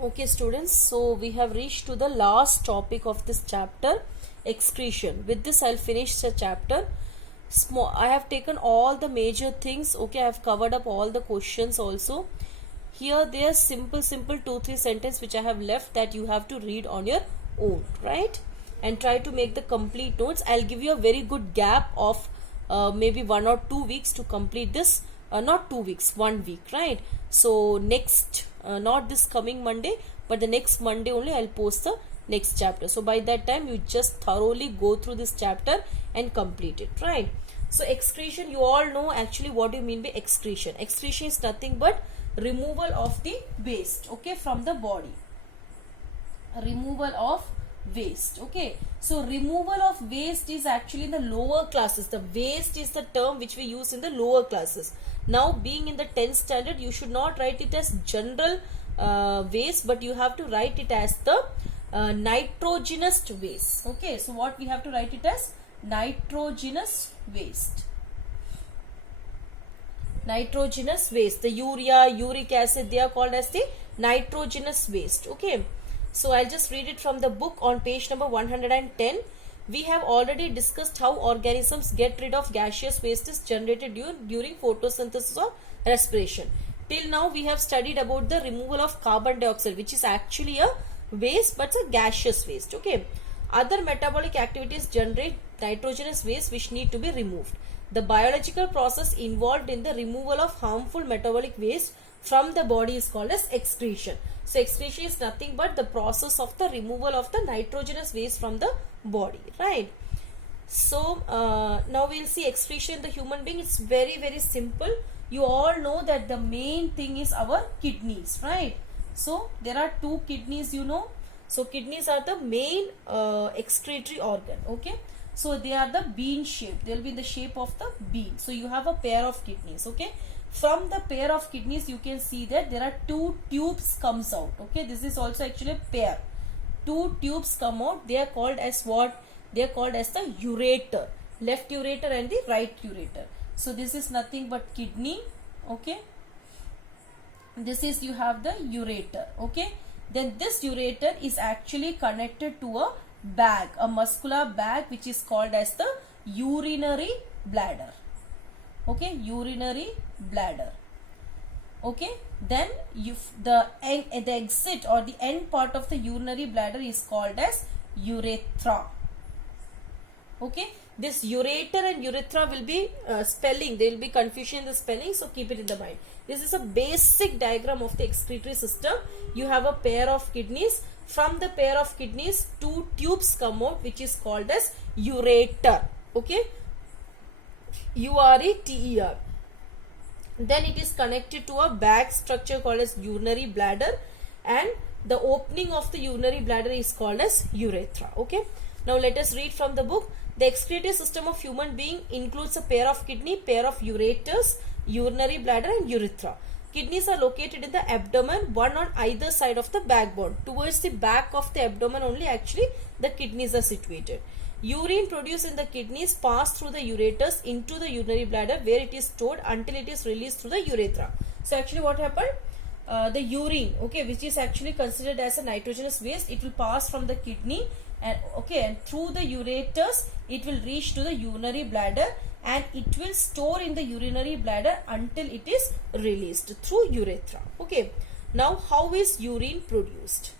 Okay, students, so we have reached to the last topic of this chapter, excretion. With this, I'll finish the chapter. I have taken all the major things. Okay, I have covered up all the questions also. Here, there's simple 2-3 sentence which I have left that you have to read on your own, right? And try to make the complete notes. I'll give you a very good gap of maybe 1 or 2 weeks to complete this. Not 2 weeks, 1 week, right? So next, not this coming Monday, but the next Monday only I'll post the next chapter. So by that time, you just thoroughly go through this chapter and complete it, right? So excretion, you all know actually what do you mean by excretion. Excretion is nothing but removal of the waste, okay, from the body. Removal of waste. Okay, so removal of waste is actually in the lower classes. The waste is the term which we use in the lower classes. Now being in the 10th standard, you should not write it as general waste, but you have to write it as the nitrogenous waste. Okay, so what we have to write it as? Nitrogenous waste. Nitrogenous waste. The urea, uric acid, they are called as the nitrogenous waste. Okay, so I'll just read it from the book on page number 110. We have already discussed how organisms get rid of gaseous wastes generated during photosynthesis or respiration. Till now we have studied about the removal of carbon dioxide, which is actually a waste but a gaseous waste. Okay, other metabolic activities generate nitrogenous waste which need to be removed. The biological process involved in the removal of harmful metabolic waste from the body is called as excretion. So excretion is nothing but the process of the removal of the nitrogenous waste from the body, right? So now we'll see excretion in the human being. It's very simple. You all know that the main thing is our kidneys, right? So there are 2 kidneys, you know. So kidneys are the main excretory organ, okay? So they are the bean shaped. They will be in the shape of the bean. So you have a pair of kidneys, okay? From the pair of kidneys, you can see that there are 2 tubes comes out, okay? This is also actually a pair. 2 tubes come out. They are called as what? They are called as the ureter. Left ureter and the right ureter. So this is nothing but kidney, okay? This is, you have the ureter, okay? Then this ureter is actually connected to a bag, a muscular bag, which is called as the urinary bladder. Okay, urinary bladder. Okay, then the exit or the end part of the urinary bladder is called as urethra. Okay, this ureter and urethra will be spelling. There will be confusion in the spelling, so keep it in the mind. This is a basic diagram of the excretory system. You have a pair of kidneys. From the pair of kidneys, 2 tubes come out, which is called as ureter. Okay, ureter. Then it is connected to a bag structure called as urinary bladder, and the opening of the urinary bladder is called as urethra. Okay, now let us read from the book. The excretory system of human being includes a pair of kidney, pair of ureters, urinary bladder and urethra. Kidneys are located in the abdomen, one on either side of the backbone. Towards the back of the abdomen only actually the kidneys are situated. Urine produced in the kidneys pass through the ureters into the urinary bladder, where it is stored until it is released through the urethra. So actually what happened? The urine, okay, which is actually considered as a nitrogenous waste, it will pass from the kidney and okay, and through the ureters it will reach to the urinary bladder, and it will store in the urinary bladder until it is released through urethra. Okay, now how is urine produced?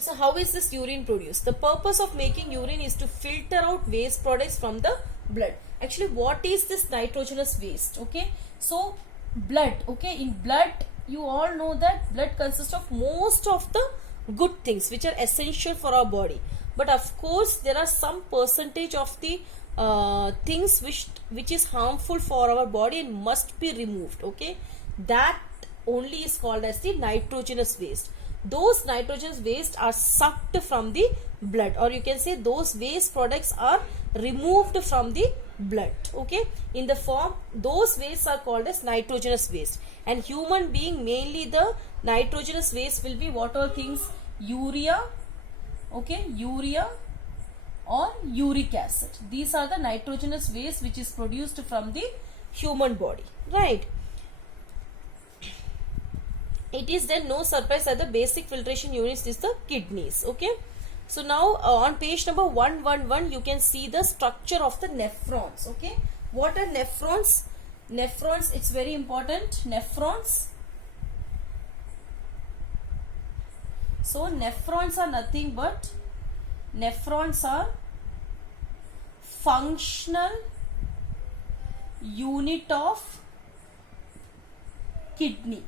So how is this urine produced? The purpose of making urine is to filter out waste products from the blood. Actually, what is this nitrogenous waste? Okay, so blood, okay, in blood you all know that blood consists of most of the good things which are essential for our body, but of course there are some percentage of the things which is harmful for our body and must be removed. Okay, that only is called as the nitrogenous waste. Those nitrogenous waste are sucked from the blood, or you can say those waste products are removed from the blood. Okay, in the form, those wastes are called as nitrogenous waste. And human being, mainly the nitrogenous waste will be what all things? Urea, okay, urea or uric acid. These are the nitrogenous waste which is produced from the human body, right? it is then no surprise that the basic filtration units is the kidneys. Okay, so now on page number 111 you can see the structure of the nephrons. Okay, what are nephrons? Nephrons, it's very important. Nephrons, so nephrons are nothing but, nephrons are functional unit of kidney.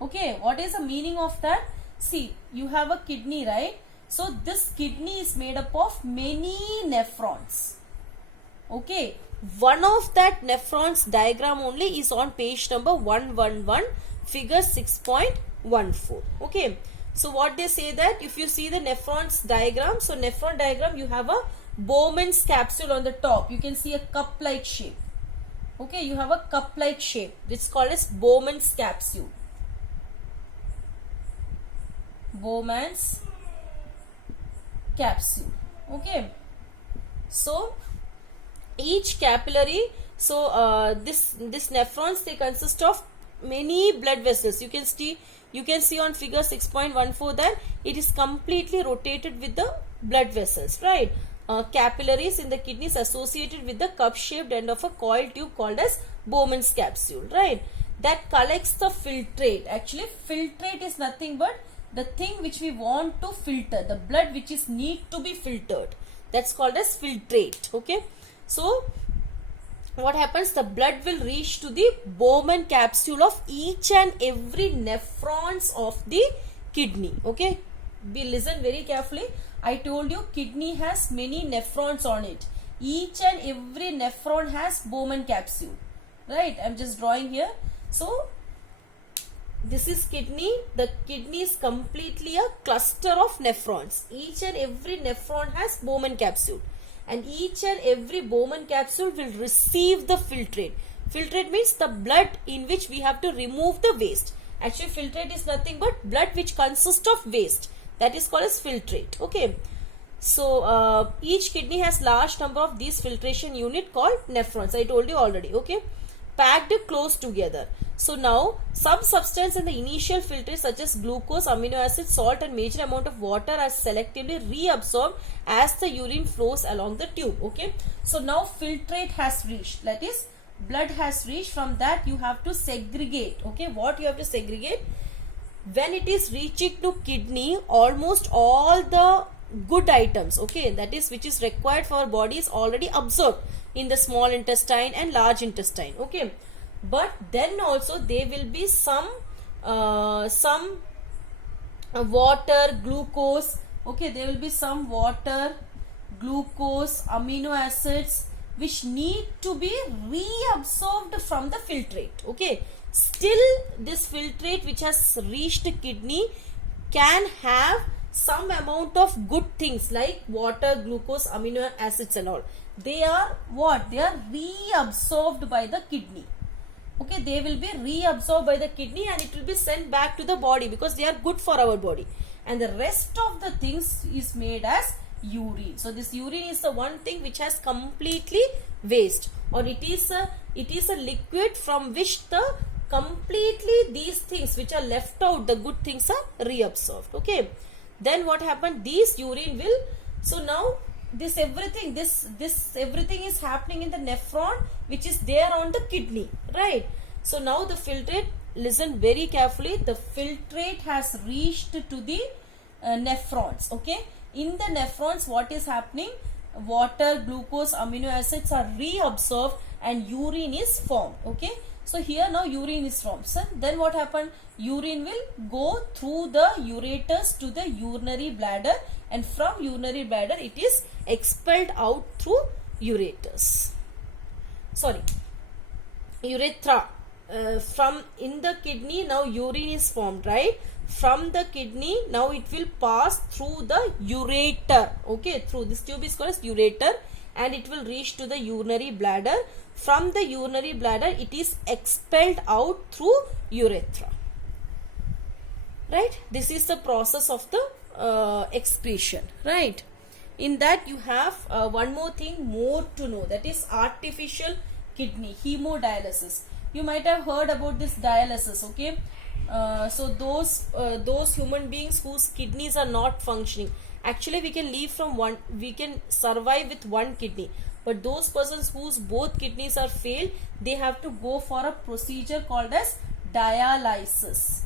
Okay, what is the meaning of that? See, you have a kidney, right? So this kidney is made up of many nephrons. Okay, one of that nephrons diagram only is on page number 111, figure 6.14. Okay, so what they say that if you see the nephrons diagram, so nephron diagram, you have a Bowman's capsule on the top. You can see a cup-like shape. Okay, you have a cup-like shape. It's called as Bowman's capsule. Bowman's capsule. Okay, so each capillary, so this nephrons, they consist of many blood vessels. You can see on figure 6.14 that it is completely rotated with the blood vessels, right? Capillaries in the kidneys associated with the cup-shaped end of a coil tube called as Bowman's capsule, right? That collects the filtrate. Actually, filtrate is nothing but the thing which we want to filter, the blood which is need to be filtered. That's called as filtrate. Okay, so what happens? The blood will reach to the Bowman capsule of each and every nephrons of the kidney. Okay, listen very carefully. I told you kidney has many nephrons on it. Each and every nephron has Bowman capsule, right? I'm just drawing here. So this is kidney. The kidney is completely a cluster of nephrons. Each and every nephron has Bowman capsule, and each and every Bowman capsule will receive the filtrate. Filtrate means the blood in which we have to remove the waste. Actually, filtrate is nothing but blood which consists of waste. That is called as filtrate. Okay, so each kidney has large number of these filtration unit called nephrons. I told you already. Okay, packed close together. So now some substance in the initial filtrate such as glucose, amino acid, salt and major amount of water are selectively reabsorbed as the urine flows along the tube. Okay, so now filtrate has reached, that is blood has reached. From that you have to segregate. Okay, what you have to segregate? When it is reaching to kidney, almost all the good items, okay, that is which is required for our body is already absorbed in the small intestine and large intestine. Okay, but then also there will be some water, glucose. Okay, there will be some water, glucose, amino acids which need to be reabsorbed from the filtrate. Okay, still this filtrate which has reached the kidney can have some amount of good things like water, glucose, amino acids and all. They are what? They are reabsorbed by the kidney. Okay, they will be reabsorbed by the kidney and it will be sent back to the body because they are good for our body. And the rest of the things is made as urine. So this urine is the one thing which has completely waste, or it is a liquid from which the completely these things which are left out, the good things are reabsorbed. Okay, then what happened? These urine will, so now this everything is happening in the nephron which is there on the kidney, right? So now the filtrate, listen very carefully, the filtrate has reached to the nephrons. Okay, in the nephrons what is happening? Water, glucose, amino acids are reabsorbed and urine is formed. Okay, so here now urine is formed. So then what happened? Urine will go through the ureters to the urinary bladder, and from urinary bladder it is expelled out through ureters. Sorry, urethra. From in the kidney now urine is formed, right? From the kidney now it will pass through the ureter. Okay, through this tube is called as ureter, and it will reach to the urinary bladder. From the urinary bladder it is expelled out through urethra, right? This is the process of the excretion, right? In that you have one more thing more to know, that is artificial kidney, hemodialysis. You might have heard about this dialysis. Okay, So those human beings whose kidneys are not functioning, actually we can leave from one, we can survive with one kidney, but those persons whose both kidneys are failed, they have to go for a procedure called as dialysis.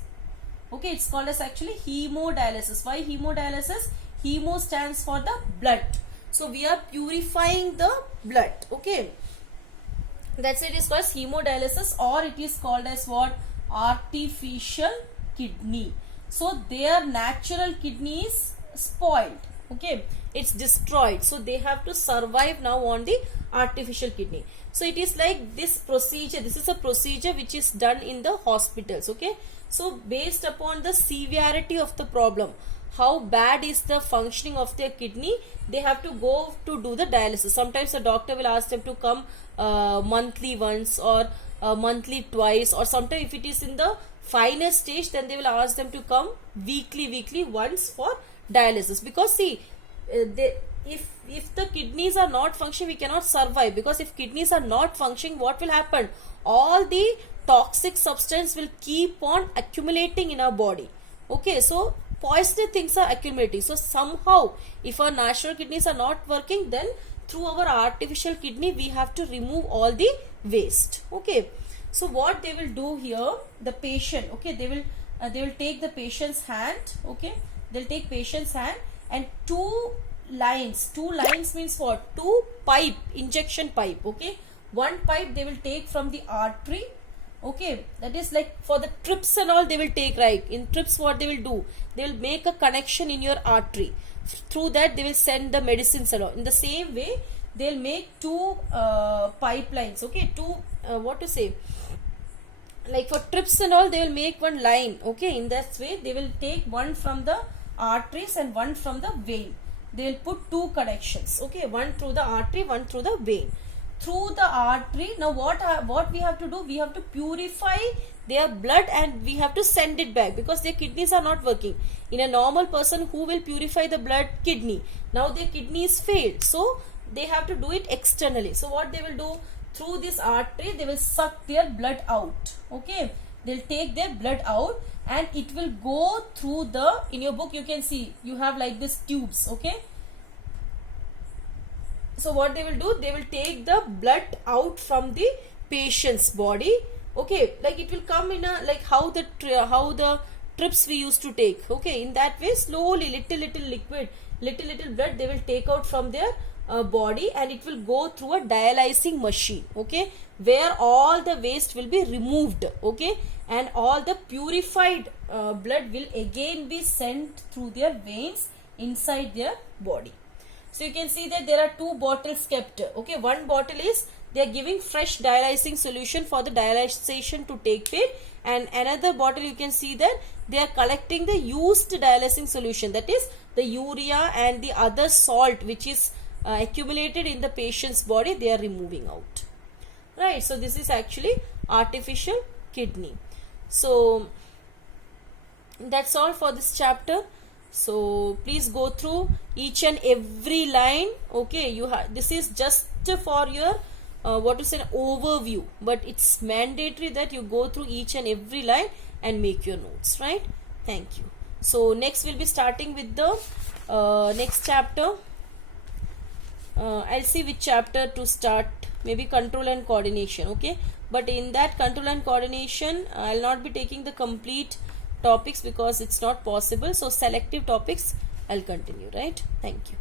Okay, it's called as actually hemodialysis. Why hemodialysis? Hemo stands for the blood, so we are purifying the blood. Okay, that's it, is called as hemodialysis, or it is called as what? Artificial kidney. So their natural kidney is spoiled. Okay, it's destroyed, so they have to survive now on the artificial kidney. So it is like this procedure, this is a procedure which is done in the hospitals. Okay, so based upon the severity of the problem, how bad is the functioning of their kidney, they have to go to do the dialysis. Sometimes the doctor will ask them to come monthly once, or monthly twice, or sometimes if it is in the final stage, then they will ask them to come weekly once for dialysis. Because see, if the kidneys are not functioning, we cannot survive. Because if kidneys are not functioning, what will happen? All the toxic substance will keep on accumulating in our body. Okay, so poisonous things are accumulating. So somehow, if our natural kidneys are not working, then through our artificial kidney we have to remove all the waste. Okay, so what they will do here, the patient, okay, they will take the patient's hand. Okay, they'll take patient's hand, and two lines means what? Two pipe, injection pipe. Okay, one pipe they will take from the artery. Okay, that is like for the trips and all they will take, right? In trips, what they will do, they will make a connection in your artery. Through that they will send the medicines along. In the same way, they will make two pipelines. Okay, two what to say, like for trips and all, they will make one line. Okay, in that way they will take one from the arteries and one from the vein. They will put two connections. Okay, one through the artery, one through the vein. Through the artery, now what we have to do, we have to purify their blood and we have to send it back, because their kidneys are not working. In a normal person, who will purify the blood? Kidney. Now their kidney is failed, so they have to do it externally. So what they will do, through this artery they will suck their blood out. Okay, they'll take their blood out and it will go through the, in your book you can see you have like this tubes. Okay, so what they will do, they will take the blood out from the patient's body. Okay, like it will come in a, like how the trips we used to take. Okay, in that way, slowly, little liquid, little blood they will take out from their body, and it will go through a dialyzing machine. Okay, where all the waste will be removed. Okay, and all the purified blood will again be sent through their veins inside their body. So you can see that there are two bottles kept. Okay, one bottle is they are giving fresh dialyzing solution for the dialyzation to take place, and another bottle you can see that they are collecting the used dialyzing solution, that is the urea and the other salt which is accumulated in the patient's body, they are removing out. Right, so this is actually artificial kidney. So that's all for this chapter. So please go through each and every line. Okay, you have, this is just for your what to say, an overview, but it's mandatory that you go through each and every line and make your notes, right? Thank you. So next we'll be starting with the next chapter. I'll see which chapter to start. Maybe control and coordination. Okay, but in that control and coordination, I'll not be taking the complete topics because it's not possible. So selective topics I'll continue, right? Thank you.